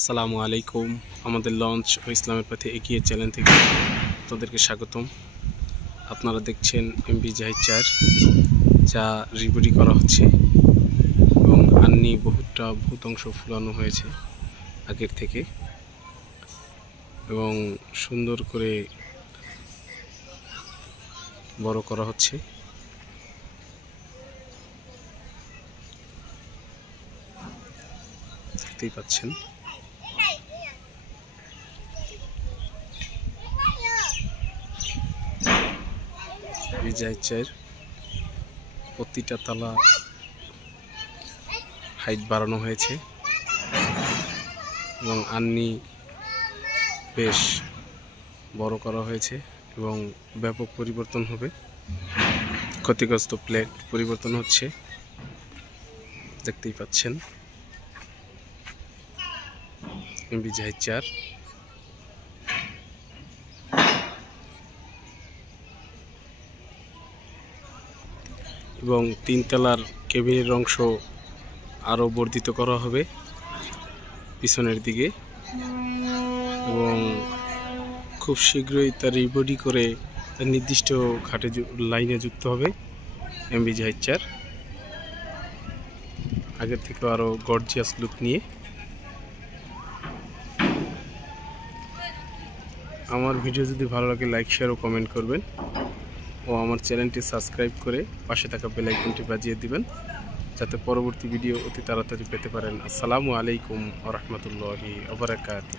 আসসালামু আলাইকুম। আমাদের লঞ্চ ও ইসলামের পথে এগিয়ে চ্যানেল থেকে আপনাদেরকে স্বাগতম। আপনারা দেখছেন এমবি জাহিদ 4, যা রিবডি করা হচ্ছে এবং আন্নি বহুত অংশ ফুলানো হয়েছে আগের থেকে এবং সুন্দর করে বড় করা হচ্ছে। দেখতেই পাচ্ছেন। জাহিদ 4 প্রতিটা তালা হাইট বাড়ানো হয়েছে এবং আন্নি বেশ বড় করা হয়েছে এবং ব্যাপক পরিবর্তন হবে। ক্ষতিগ্রস্ত প্লেট পরিবর্তন হচ্ছে, দেখতেই পাচ্ছেন। এমবি জাহিদ 4 এবং 3 তলার কেবিনের অংশ আরও বর্ধিত করা হবে পিছনের দিকে এবং খুব শীঘ্রই তার রিবডি করে তার নির্দিষ্ট ঘাটে লাইনে যুক্ত হবে এমবি জাহিদ 4 আগের থেকে আরও গর্জিয়াস লুক নিয়ে। আমার ভিডিও যদি ভালো লাগে লাইক, শেয়ার ও কমেন্ট করবেন ও আমার চ্যানেলটি সাবস্ক্রাইব করে পাশে থাকা বেল আইকনটি বাজিয়ে দিবেন যাতে পরবর্তী ভিডিও অতি তাড়াতাড়ি পেতে পারেন। আসসালামু আলাইকুম ওয়া রাহমাতুল্লাহি ওয়া বারাকাতুহু।